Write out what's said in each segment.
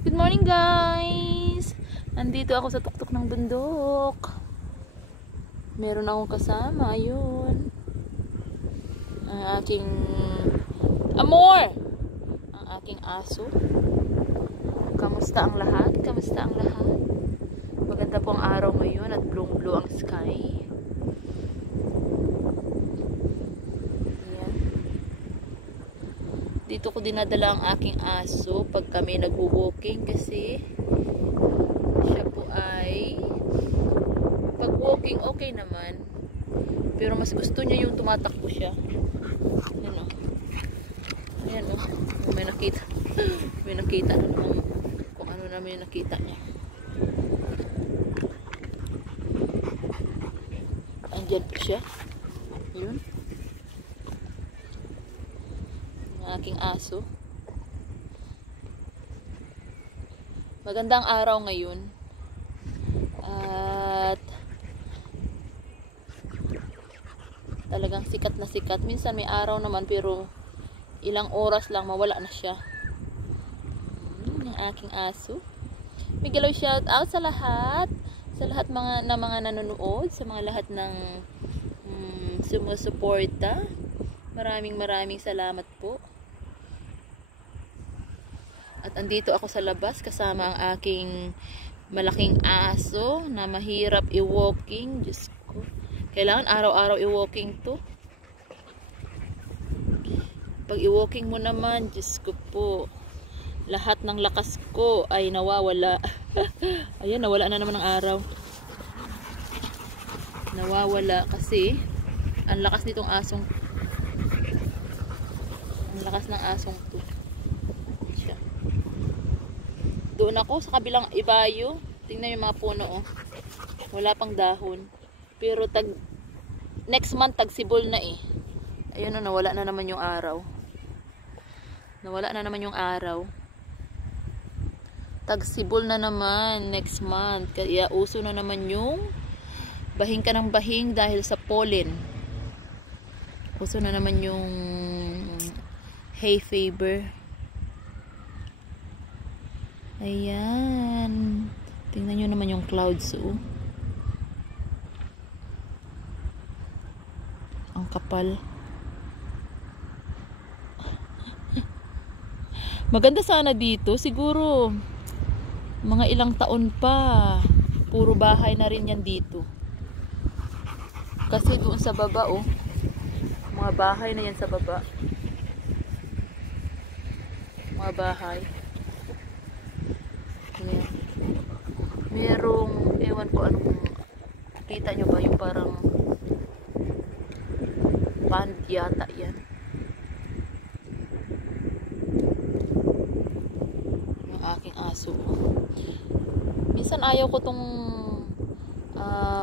Good morning guys! Nandito ako sa tuktok ng bundok. Meron akong kasama, ayun. Ang aking amor! Ang aking aso. Kamusta ang lahat? Kamusta ang lahat? Maganda po ang araw ngayon at blue ang sky. Dito ko dinadala ang aking aso pag kami nagwo-walking kasi siya po ay pag walking okay naman, pero mas gusto niya yung tumatakbo siya. Ayan o. Ayan o. May nakita. May nakita na naman kung ano naman yung nakita niya. Andyan po siya. Yun. Aking aso. Magandang araw ngayon. At talagang sikat na sikat. Minsan may araw naman pero ilang oras lang mawala na siya. Ang aking aso. May galaw shout out sa lahat. Sa lahat mga nanonood, sa mga lahat ng sumusuporta. Maraming salamat po. At andito ako sa labas kasama ang aking malaking aso na mahirap i-walking. Diyos ko. Kailangan araw-araw i-walking to. Pag i-walking mo naman, Diyos ko po, lahat ng lakas ko ay nawawala. Ayan, nawala na naman ang araw. Nawawala kasi ang lakas nitong asong. Ang lakas ng asong to. Doon ako sa kabilang ibayo. Tingnan yung mga puno oh. Wala pang dahon. Pero next month tagsibol na eh. Ayun oh, nawala na naman yung araw. Nawala na naman yung araw. Tagsibol na naman next month. Kaya uso na naman yung bahing ka ng bahing dahil sa pollen. Uso na naman yung hay fever. Ayan. Tingnan nyo naman yung clouds, oh. Ang kapal. Maganda sana dito. Siguro, mga ilang taon pa. Puro bahay na rin yan dito. Kasi doon sa baba, oh. Mga bahay na yan sa baba. Mga bahay. Ayan. Merong, ewan ko anong, kita nyo ba yung parang pond yata yan. Yung aking aso. Minsan ayaw ko tong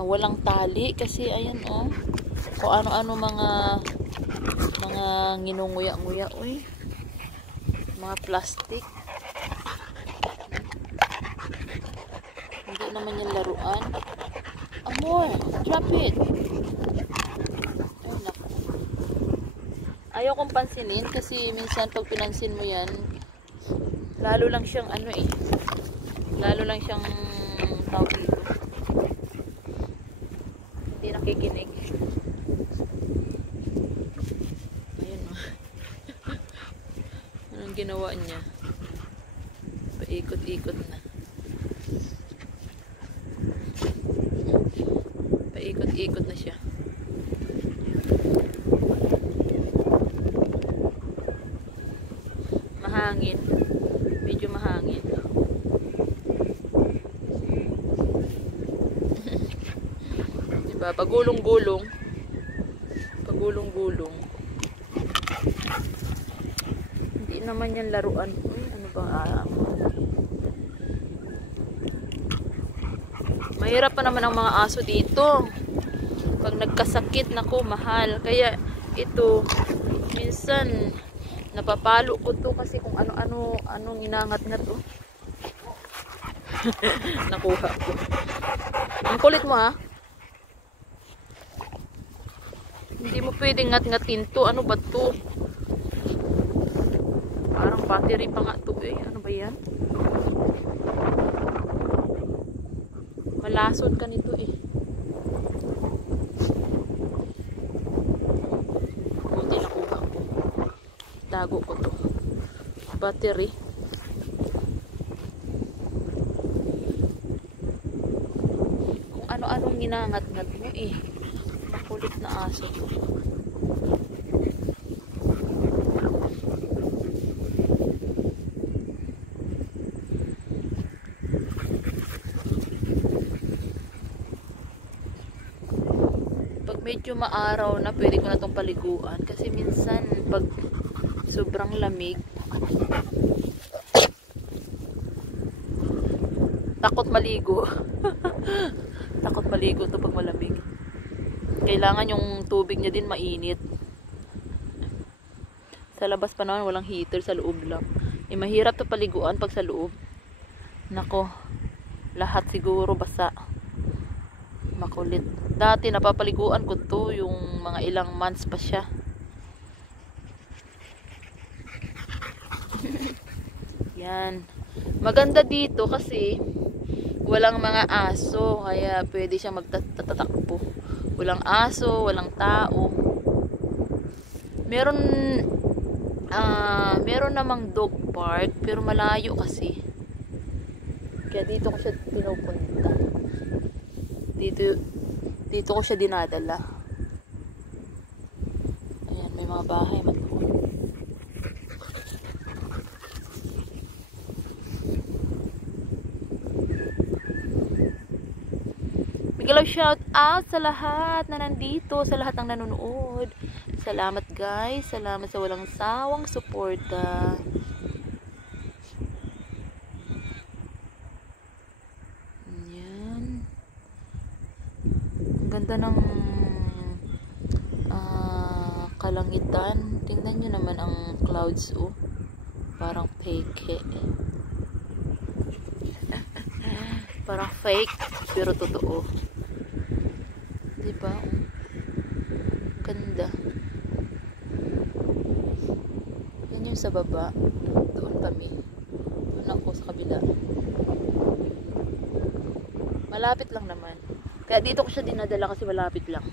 walang tali kasi ayan oh. Kung ano-ano mga nginunguya-nguya. Uy. Mga plastic. Hindi naman yung laruan. Amor, drop it. Ay, naku. Ayaw kong pansinin kasi minsan pag pinansin mo yan, lalo lang siyang ano eh. Lalo lang siyang tawag dito. Hindi nakikinig. Ayun o. Anong ginawa niya? Paikot-ikot na. Paikot-ikot na siya. Mahangin. Medyo mahangin. Diba? Pagulong-gulong. Pagulong-gulong. Hindi naman yan laruan. Ano ba? Mahirap pa naman ang mga aso dito. Pag nagkasakit, naku, mahal. Kaya ito, minsan napapalo ko to kasi kung anong inangat-ngat to. Nakuha ko. Ang kulit mo ha. Hindi mo pwedeng ngat-ngatin to. Ano ba to? Parang battery pa nga to eh. Ano ba yan? Lason ka nito eh. Buti nakuha ko. Tago ko to. Battery. Kung ano-anong ginangat-ngat mo eh. Makulit na aso to. Medyo maaraw na, pwede ko na itong paliguan kasi minsan pag sobrang lamig takot maligo. Takot maligo ito pag malamig. Kailangan yung tubig niya din mainit. Sa labas pa naman walang heater, sa loob lang. Mahirap to paliguan pag sa loob. Nako, lahat siguro basa. Makulit. Dati napapaliguan ko to yung mga ilang months pa siya. Yan. Maganda dito kasi walang mga aso, kaya pwede siya magtatakbo. Walang aso, walang tao. Meron namang dog park pero malayo kasi. Kaya dito ko siya pinupunta. Dito ko siya dinadala. Ayan, may mga bahay man doon. Bigla shout out sa lahat na nandito, sa lahat ng nanonood. Salamat guys, salamat sa walang sawang suporta. Ganda ng kalangitan. Tingnan nyo naman ang clouds oh. Parang peke. Parang fake pero totoo. Diba? Ganda. Ganyan sa baba. Doon kami. Doon ako sa kabila. Malapit lang naman. Kaya dito ko siya dinadala kasi malapit lang.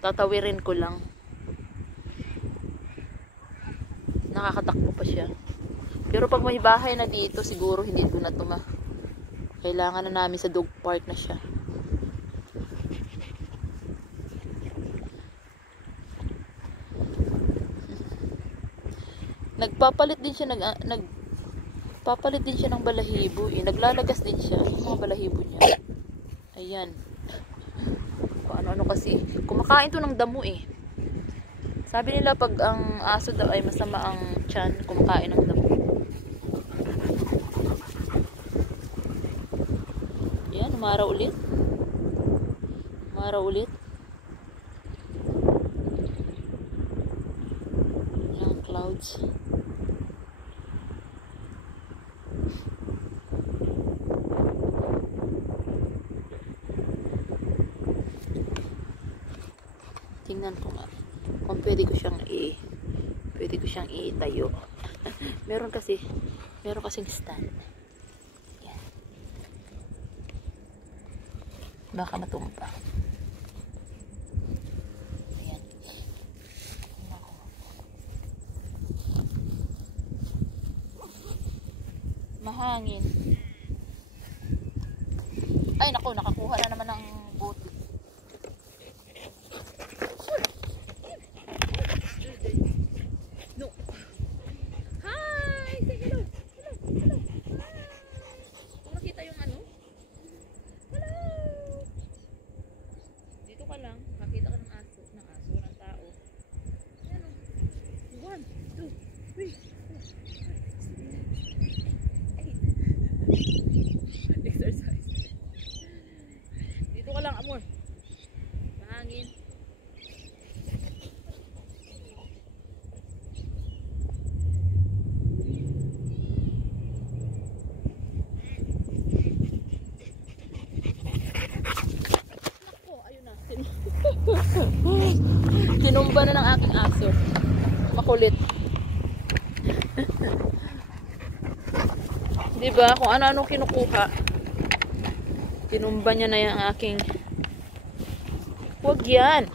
Tatawirin ko lang. Nakakatakbo pa siya. Pero pag may bahay na dito, siguro hindi ko na ito kailangan na namin sa dog park na siya. Nagpapalit din siya nagpapalit din siya ng balahibo eh. Naglalagas din siya ng mga balahibo niya. Ayan. Ano kasi. Kumakain to ng damo eh. Sabi nila pag ang aso daw ay masama ang tiyan, kumakain ng damo. Ayan, umaraw ulit. Umaraw ulit. Yung clouds. Tingnan ko nga kung pwede ko siyang itayo. meron kasing stand. Yan. Baka matumpa. Ayan. Mahangin. Ay naku, nakakuha na naman ng bote. Amor, mahangin. Nako, ayun na. Kinumba na ng aking aso. Makulit. Diba? Kung ano-ano kinukuha. Tinumba niya na yung aking... Huwag yan!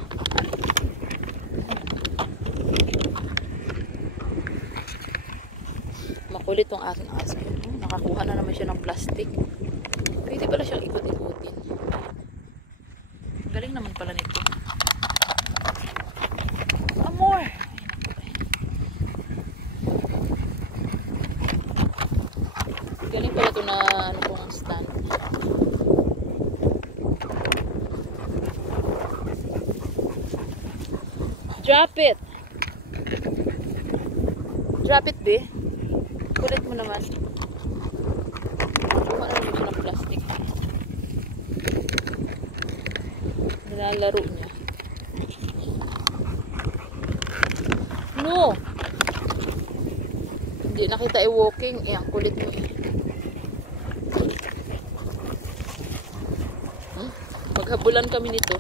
Makulit tong aking aso. Nakakuha na naman siya ng plastic. Pwede pala siyang ikot-ikutin. Galing naman pala nito. Amor! Galing pala ito na ano pong stand. Drop it! Drop it, be. Kulit mo naman. Kuha na naman siya ng plastic. Nilalaro niya. No! Hindi na kita i-walking. Eh, ang kulit mo eh. Maghabulan kami nito.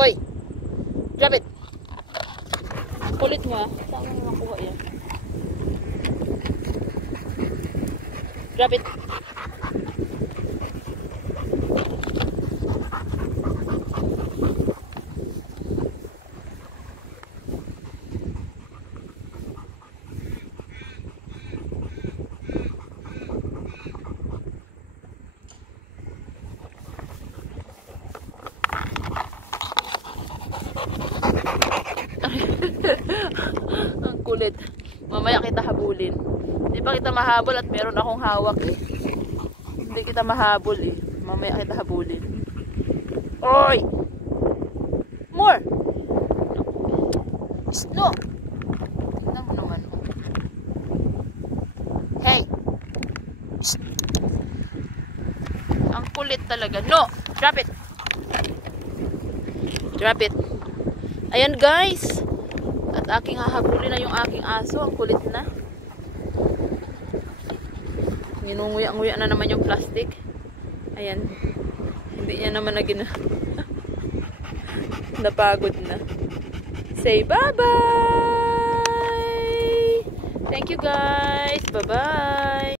Hoy! Drop it! Kulit mo ah. Saan mo makuha yan? Drop it! Ang kulit. Mamaya kita habulin. Hindi pa kita mahabol at meron akong hawak eh. Hindi kita mahabol eh. Mamaya kita habulin. Oy! More! No! Tingnan mo naman. Hey! Ang kulit talaga. No! Drop it! Drop it! Ayan guys! At aking hahabulin na yung aking aso. Ang kulit na. Nginunguya-nguya na naman yung plastic. Ayan. Hindi niya naman na napagod na. Say bye-bye! Thank you guys! Bye-bye!